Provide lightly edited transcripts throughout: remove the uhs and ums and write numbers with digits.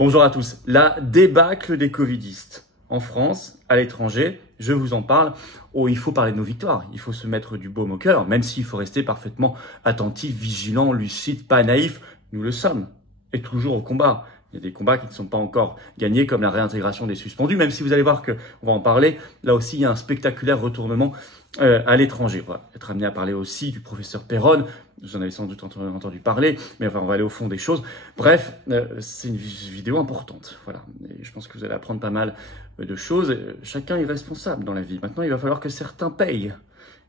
Bonjour à tous. La débâcle des covidistes en France, à l'étranger, je vous en parle. Oh, il faut parler de nos victoires. Il faut se mettre du baume au cœur, même s'il faut rester parfaitement attentif, vigilant, lucide, pas naïf. Nous le sommes. Et toujours au combat. Il y a des combats qui ne sont pas encore gagnés, comme la réintégration des suspendus, même si vous allez voir qu'on va en parler. Là aussi, il y a un spectaculaire retournement à l'étranger. On va être amené à parler aussi du professeur Péronne. Vous en avez sans doute entendu parler, mais enfin, on va aller au fond des choses. Bref, c'est une vidéo importante. Voilà. Et je pense que vous allez apprendre pas mal de choses. Chacun est responsable dans la vie. Maintenant, il va falloir que certains payent,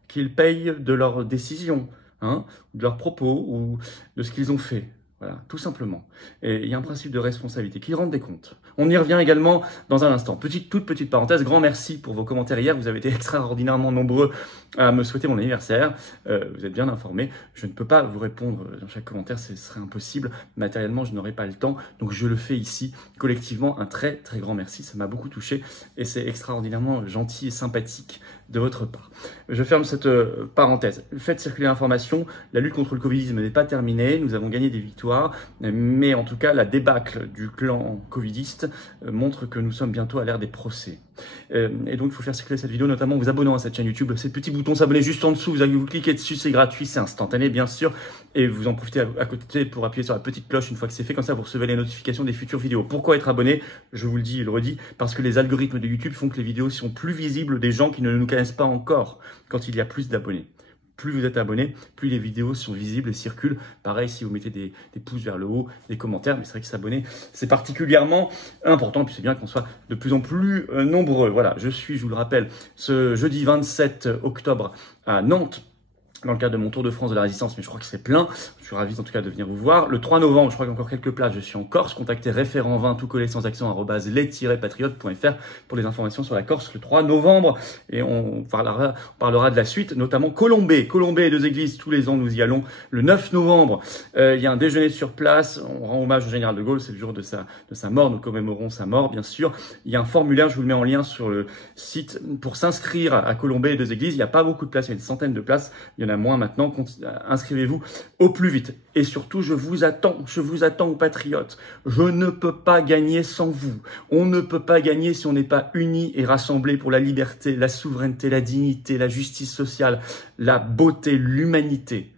qu'ils payent de leurs décisions, de leurs propos ou de ce qu'ils ont fait. Voilà, tout simplement. Et il y a un principe de responsabilité, qu'ils rendent des comptes. On y revient également dans un instant. Toute petite parenthèse, grand merci pour vos commentaires hier. Vous avez été extraordinairement nombreux à me souhaiter mon anniversaire. Vous êtes bien informés. Je ne peux pas vous répondre dans chaque commentaire, ce serait impossible. Matériellement, je n'aurai pas le temps. Donc je le fais ici, collectivement. Un très très grand merci. Ça m'a beaucoup touché et c'est extraordinairement gentil et sympathique de votre part. Je ferme cette parenthèse. Faites circuler l'information. La lutte contre le covidisme n'est pas terminée. Nous avons gagné des victoires. Mais en tout cas, la débâcle du clan covidiste montre que nous sommes bientôt à l'ère des procès. Et donc, il faut faire circuler cette vidéo, notamment en vous abonnant à cette chaîne YouTube. C'est le petit bouton s'abonner juste en dessous. Vous cliquez dessus, c'est gratuit, c'est instantané, bien sûr. Et vous en profitez à côté pour appuyer sur la petite cloche une fois que c'est fait. Comme ça, vous recevez les notifications des futures vidéos. Pourquoi être abonné? Je vous le dis et le redis, parce que les algorithmes de YouTube font que les vidéos sont plus visibles des gens qui ne nous connaissent pas encore quand il y a plus d'abonnés. Plus vous êtes abonné, plus les vidéos sont visibles et circulent. Pareil, si vous mettez des pouces vers le haut, des commentaires, mais c'est vrai que s'abonner, c'est particulièrement important. Puis c'est bien qu'on soit de plus en plus nombreux. Voilà, je vous le rappelle, ce jeudi 27 octobre à Nantes, dans le cadre de mon Tour de France de la Résistance, mais je crois que c'est plein. Je suis ravi en tout cas de venir vous voir. Le 3 novembre, je crois qu'il y a encore quelques places, je suis en Corse. Contactez référent 20 tout collé sans accent @les-patriotes.fr pour les informations sur la Corse le 3 novembre. Et on parlera de la suite, notamment Colombey et deux églises, tous les ans nous y allons. Le 9 novembre, il y a un déjeuner sur place. On rend hommage au général de Gaulle, c'est le jour de sa mort. Nous commémorons sa mort, bien sûr. Il y a un formulaire, je vous le mets en lien sur le site pour s'inscrire à Colombey et deux églises. Il n'y a pas beaucoup de places, il y a une centaine de places. Il y en a moins maintenant. Inscrivez-vous au plus vite. Et surtout, je vous attends aux patriotes. Je ne peux pas gagner sans vous. On ne peut pas gagner si on n'est pas unis et rassemblés pour la liberté, la souveraineté, la dignité, la justice sociale, la beauté, l'humanité,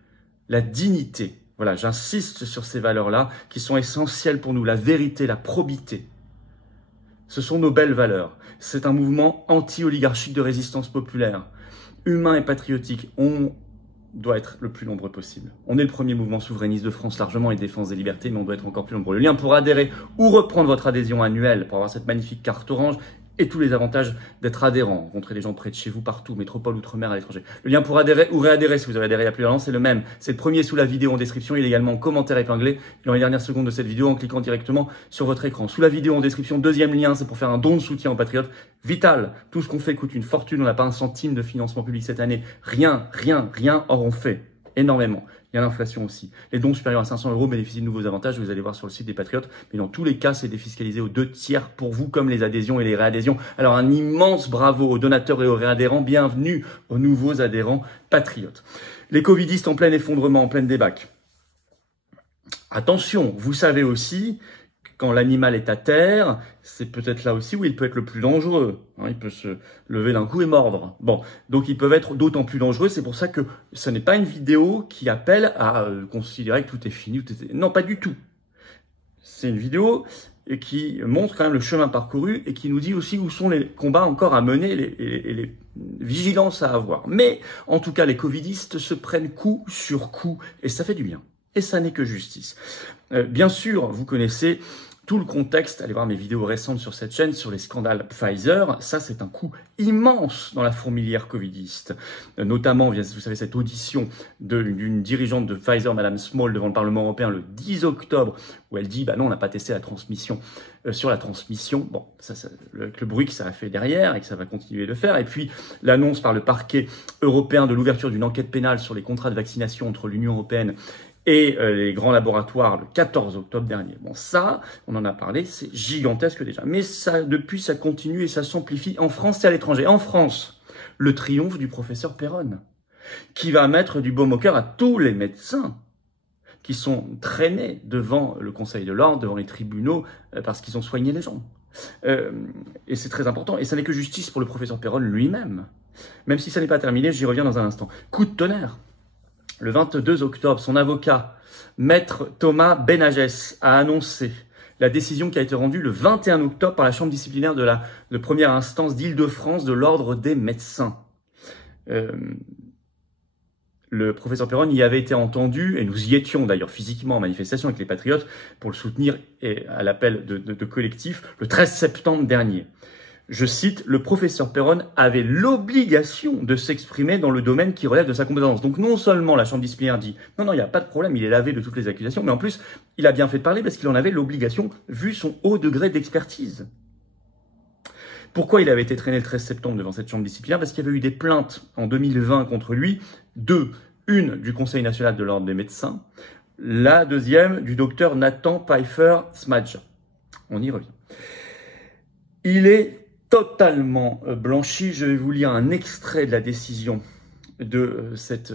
la dignité. Voilà, j'insiste sur ces valeurs-là qui sont essentielles pour nous. La vérité, la probité. Ce sont nos belles valeurs. C'est un mouvement anti-oligarchique de résistance populaire. Humain et patriotique. On doit être le plus nombreux possible. On est le premier mouvement souverainiste de France largement et défense des libertés, mais on doit être encore plus nombreux. Le lien pour adhérer ou reprendre votre adhésion annuelle pour avoir cette magnifique carte orange et tous les avantages d'être adhérent. Rencontrer des gens près de chez vous partout, métropole, outre-mer, à l'étranger. Le lien pour adhérer ou réadhérer si vous avez adhéré il y a plus d'un an, c'est le même. C'est le premier sous la vidéo en description. Il est également en commentaire épinglé dans les dernières secondes de cette vidéo en cliquant directement sur votre écran. Sous la vidéo en description, deuxième lien, c'est pour faire un don de soutien aux patriotes. Vital. Tout ce qu'on fait coûte une fortune. On n'a pas un centime de financement public cette année. Rien. Or, on fait énormément. Il y a l'inflation aussi. Les dons supérieurs à 500 € bénéficient de nouveaux avantages. Vous allez voir sur le site des Patriotes. Mais dans tous les cas, c'est défiscalisé aux 2/3 pour vous, comme les adhésions et les réadhésions. Alors, un immense bravo aux donateurs et aux réadhérents. Bienvenue aux nouveaux adhérents patriotes. Les covidistes en plein effondrement, en pleine débâcle. Attention, vous savez aussi, quand l'animal est à terre, c'est peut-être là aussi où il peut être le plus dangereux. Il peut se lever d'un coup et mordre. Bon, donc ils peuvent être d'autant plus dangereux. C'est pour ça que ce n'est pas une vidéo qui appelle à considérer que tout est fini. Non, pas du tout. C'est une vidéo qui montre quand même le chemin parcouru et qui nous dit aussi où sont les combats encore à mener et les vigilances à avoir. Mais en tout cas, les covidistes se prennent coup sur coup et ça fait du bien. Et ça n'est que justice. Bien sûr, vous connaissez tout le contexte, allez voir mes vidéos récentes sur cette chaîne, sur les scandales Pfizer. Ça, c'est un coup immense dans la fourmilière covidiste. Notamment, vous savez, cette audition d'une dirigeante de Pfizer, Madame Small, devant le Parlement européen le 10 octobre, où elle dit, bah non, on n'a pas testé la transmission, sur la transmission. Bon, le bruit que ça a fait derrière et que ça va continuer de faire. Et puis, l'annonce par le parquet européen de l'ouverture d'une enquête pénale sur les contrats de vaccination entre l'Union européenne et les grands laboratoires le 14 octobre dernier. Bon, ça, on en a parlé, c'est gigantesque déjà. Mais ça, depuis, ça continue et ça s'amplifie en France et à l'étranger. En France, le triomphe du professeur Péronne, qui va mettre du baume au cœur à tous les médecins. qui sont traînés devant le Conseil de l'Ordre, devant les tribunaux, parce qu'ils ont soigné les gens. Et c'est très important. Et ça n'est que justice pour le professeur Péronne lui-même. Même si ça n'est pas terminé, j'y reviens dans un instant. Coup de tonnerre. Le 22 octobre, son avocat, Maître Thomas Benagès, a annoncé la décision qui a été rendue le 21 octobre par la chambre disciplinaire de première instance d'Île-de-France de l'Ordre des médecins. Le professeur Péronne y avait été entendu, et nous y étions d'ailleurs physiquement en manifestation avec les Patriotes pour le soutenir et à l'appel de collectif le 13 septembre dernier. Je cite, le professeur Péronne avait l'obligation de s'exprimer dans le domaine qui relève de sa compétence. Donc non seulement la chambre disciplinaire dit non, il n'y a pas de problème, il est lavé de toutes les accusations, mais en plus, il a bien fait de parler parce qu'il en avait l'obligation vu son haut degré d'expertise. Pourquoi il avait été traîné le 13 septembre devant cette chambre disciplinaire? Parce qu'il y avait eu des plaintes en 2020 contre lui, une du Conseil national de l'Ordre des médecins, la deuxième du docteur Nathan Pfeiffer-Smadja. On y revient. Il est totalement blanchi. Je vais vous lire un extrait de la décision de cette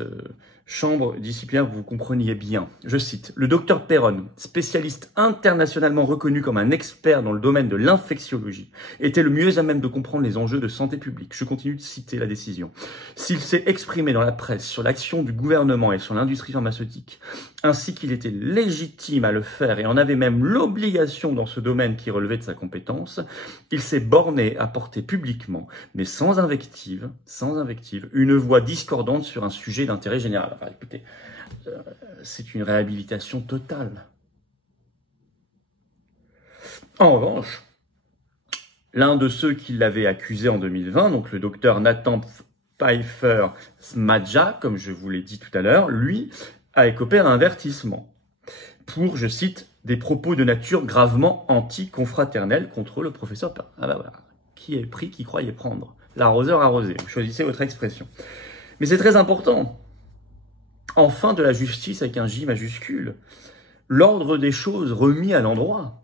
chambre disciplinaire, vous compreniez bien. Je cite, le docteur Péronne, spécialiste internationalement reconnu comme un expert dans le domaine de l'infectiologie, était le mieux à même de comprendre les enjeux de santé publique. Je continue de citer la décision. S'il s'est exprimé dans la presse sur l'action du gouvernement et sur l'industrie pharmaceutique, ainsi qu'il était légitime à le faire et en avait même l'obligation dans ce domaine qui relevait de sa compétence, il s'est borné à porter publiquement, mais sans invective, une voix discordante sur un sujet d'intérêt général. Enfin, écoutez, c'est une réhabilitation totale. En revanche, l'un de ceux qui l'avaient accusé en 2020, donc le docteur Nathan Pfeiffer-Smadja, comme je vous l'ai dit tout à l'heure, lui a écopé un avertissement pour, je cite, des propos de nature gravement anti-confraternelle contre le professeur Péronne. Ah bah voilà, qui est pris, qui croyait prendre. L'arroseur arrosé, vous choisissez votre expression. Mais c'est très important. Enfin de la justice avec un J majuscule. L'ordre des choses remis à l'endroit.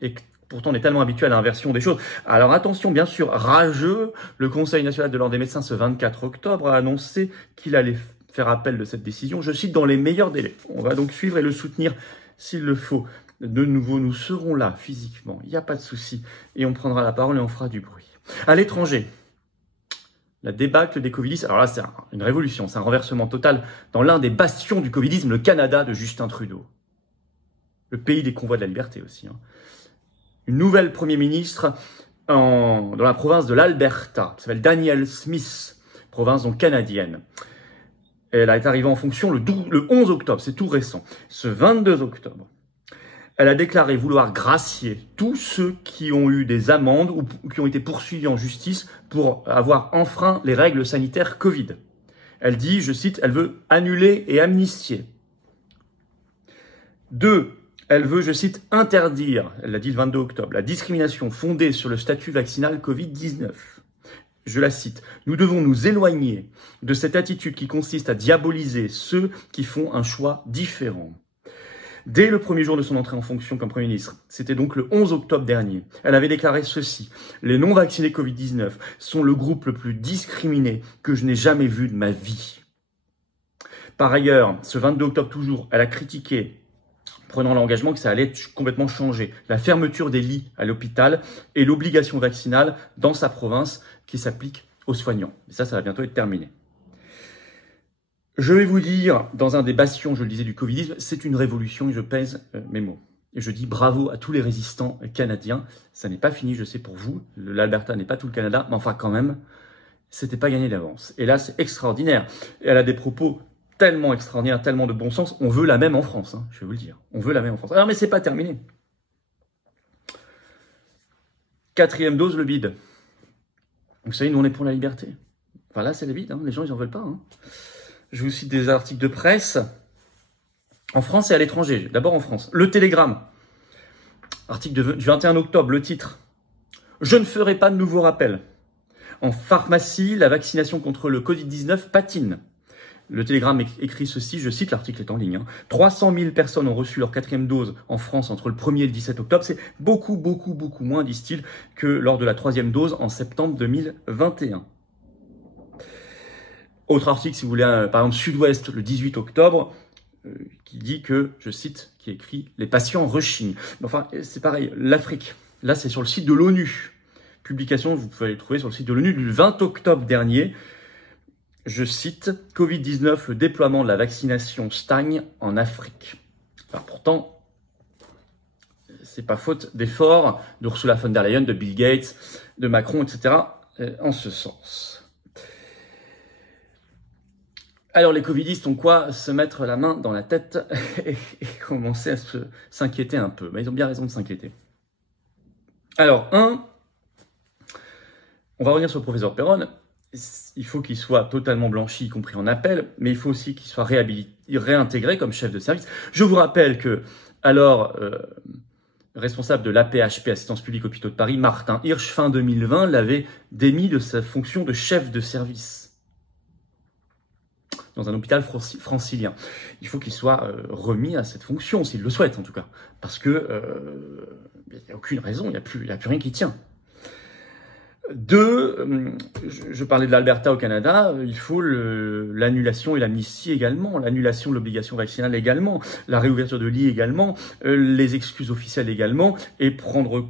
Et pourtant, on est tellement habitué à l'inversion des choses. Alors attention, bien sûr, rageux, le Conseil national de l'Ordre des médecins, ce 24 octobre, a annoncé qu'il allait faire appel de cette décision, je cite, dans les meilleurs délais. On va donc suivre et le soutenir s'il le faut. De nouveau, nous serons là physiquement, il n'y a pas de souci, et on prendra la parole et on fera du bruit. À l'étranger, la débâcle des covidistes, alors là c'est une révolution, c'est un renversement total dans l'un des bastions du covidisme, le Canada de Justin Trudeau. Le pays des convois de la liberté aussi. Une nouvelle Premier ministre dans la province de l'Alberta, qui s'appelle Danielle Smith, province donc canadienne. Elle est arrivée en fonction le 11 octobre, c'est tout récent. Ce 22 octobre, elle a déclaré vouloir gracier tous ceux qui ont eu des amendes ou qui ont été poursuivis en justice pour avoir enfreint les règles sanitaires Covid. Elle dit, je cite, elle veut annuler et amnistier. 2. Elle veut, je cite, interdire, elle l'a dit le 22 octobre, la discrimination fondée sur le statut vaccinal Covid-19. Je la cite, « Nous devons nous éloigner de cette attitude qui consiste à diaboliser ceux qui font un choix différent. » Dès le premier jour de son entrée en fonction comme Premier ministre, c'était donc le 11 octobre dernier, elle avait déclaré ceci, « Les non-vaccinés Covid-19 sont le groupe le plus discriminé que je n'ai jamais vu de ma vie. » Par ailleurs, ce 22 octobre toujours, elle a critiqué, prenant l'engagement que ça allait complètement changer, la fermeture des lits à l'hôpital et l'obligation vaccinale dans sa province qui s'applique aux soignants. Et ça va bientôt être terminé. Je vais vous dire, dans un des bastions, je le disais, du covidisme, c'est une révolution et je pèse mes mots. Et je dis bravo à tous les résistants canadiens. Ça n'est pas fini, je sais, pour vous. L'Alberta n'est pas tout le Canada, mais enfin quand même, c'était pas gagné d'avance. Et là, c'est extraordinaire. Et elle a des propos tellement extraordinaires, tellement de bon sens. On veut la même en France, hein, je vais vous le dire. On veut la même en France. Alors, mais c'est pas terminé. 4e dose, le bide. Vous savez, nous, on est pour la liberté. Enfin là, c'est le bide, hein. Les gens, ils en veulent pas. Hein. Je vous cite des articles de presse. En France et à l'étranger. D'abord en France. Le Télégramme. Article du 21 octobre, le titre. « Je ne ferai pas de nouveaux rappels. En pharmacie, la vaccination contre le Covid-19 patine. » Le Télégramme écrit ceci, je cite, l'article est en ligne. 300 000 personnes ont reçu leur 4e dose en France entre le 1er et le 17 octobre. C'est beaucoup moins, disent-ils, que lors de la 3e dose en septembre 2021. Autre article, si vous voulez, par exemple, Sud-Ouest, le 18 octobre. qui dit que, je cite, qui écrit « Les patients rechignent ». Enfin, c'est pareil, l'Afrique, là c'est sur le site de l'ONU. Publication, vous pouvez les trouver sur le site de l'ONU du 20 octobre dernier. Je cite « Covid-19, le déploiement de la vaccination stagne en Afrique ». Alors pourtant, c'est pas faute d'efforts d'Ursula von der Leyen, de Bill Gates, de Macron, etc. en ce sens. Alors les covidistes ont quoi? Se mettre la main dans la tête et commencer à s'inquiéter un peu. Mais ils ont bien raison de s'inquiéter. Alors, on va revenir sur le professeur Perron. Il faut qu'il soit totalement blanchi, y compris en appel, mais il faut aussi qu'il soit réintégré comme chef de service. Je vous rappelle que, alors, responsable de l'AP-HP, Assistance publique hôpitaux de Paris, Martin Hirsch, fin 2020, l'avait démis de sa fonction de chef de service dans un hôpital francilien. Il faut qu'il soit remis à cette fonction, s'il le souhaite en tout cas, parce que il n'y a aucune raison, il n'y a plus rien qui tient. Deux, je parlais de l'Alberta au Canada, il faut l'annulation et l'amnistie également, l'annulation de l'obligation vaccinale également, la réouverture de lits également, les excuses officielles également, et prendre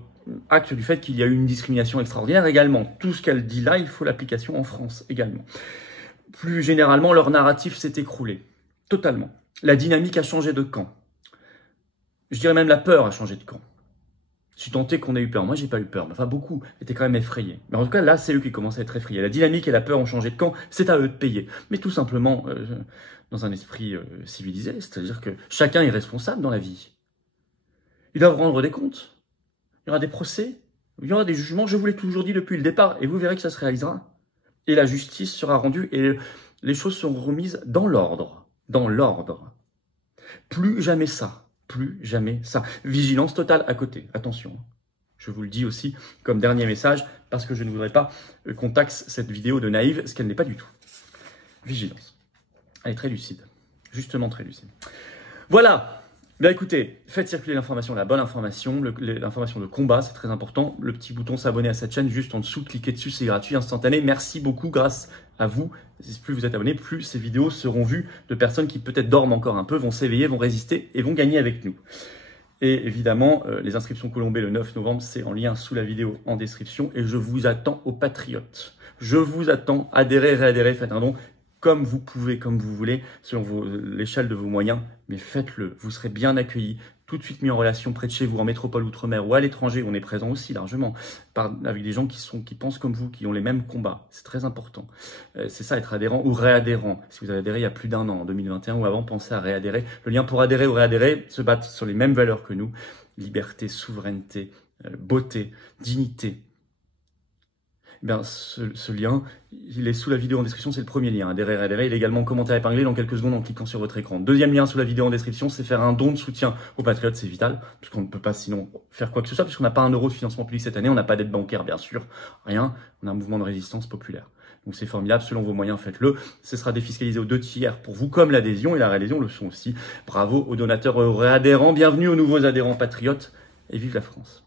acte du fait qu'il y a eu une discrimination extraordinaire également. Tout ce qu'elle dit là, il faut l'application en France également. Plus généralement, leur narratif s'est écroulé, totalement. La dynamique a changé de camp. Je dirais même la peur a changé de camp. Je suis tenté qu'on ait eu peur. Moi, j'ai pas eu peur. Enfin, beaucoup étaient quand même effrayés. Mais en tout cas, là, c'est eux qui commencent à être effrayés. La dynamique et la peur ont changé de camp. C'est à eux de payer. Mais tout simplement, dans un esprit civilisé. C'est-à-dire que chacun est responsable dans la vie. Ils doivent rendre des comptes. Il y aura des procès. Il y aura des jugements. Je vous l'ai toujours dit depuis le départ. Et vous verrez que ça se réalisera. Et la justice sera rendue. Et les choses seront remises dans l'ordre. Dans l'ordre. Plus jamais ça. Plus jamais ça. Vigilance totale à côté. Attention. Je vous le dis aussi comme dernier message parce que je ne voudrais pas qu'on taxe cette vidéo de naïve, ce qu'elle n'est pas du tout. Vigilance. Elle est très lucide. Justement très lucide. Voilà. Bien écoutez, faites circuler l'information, la bonne information, l'information de combat, c'est très important. Le petit bouton s'abonner à cette chaîne juste en dessous, cliquez dessus, c'est gratuit, instantané. Merci beaucoup, grâce à vous. Plus vous êtes abonnés, plus ces vidéos seront vues de personnes qui peut-être dorment encore un peu, vont s'éveiller, vont résister et vont gagner avec nous. Et évidemment, les inscriptions Colombais le 9 novembre, c'est en lien sous la vidéo en description. Et je vous attends aux patriotes. Je vous attends, adhérez, réadhérez, faites un don. Comme vous pouvez, comme vous voulez, selon l'échelle de vos moyens, mais faites-le. Vous serez bien accueillis, tout de suite mis en relation près de chez vous, en métropole, outre-mer ou à l'étranger. On est présent aussi largement, avec des gens qui pensent comme vous, qui ont les mêmes combats. C'est très important. C'est ça, être adhérent ou réadhérent. Si vous avez adhéré il y a plus d'un an, en 2021 ou avant, pensez à réadhérer. Le lien pour adhérer ou réadhérer se battre sur les mêmes valeurs que nous. Liberté, souveraineté, beauté, dignité. Eh bien, ce lien, il est sous la vidéo en description, c'est le premier lien, adhérer, réadhérer. Il est également commentaire épinglé dans quelques secondes en cliquant sur votre écran. Deuxième lien sous la vidéo en description, c'est faire un don de soutien aux patriotes, c'est vital, puisqu'on ne peut pas sinon faire quoi que ce soit, puisqu'on n'a pas un euro de financement public cette année, on n'a pas d'aide bancaire, bien sûr, rien, on a un mouvement de résistance populaire. Donc c'est formidable, selon vos moyens, faites-le. Ce sera défiscalisé aux 2 tiers pour vous, comme l'adhésion, et la réadhésion le sont aussi. Bravo aux donateurs et aux réadhérents, bienvenue aux nouveaux adhérents patriotes, et vive la France.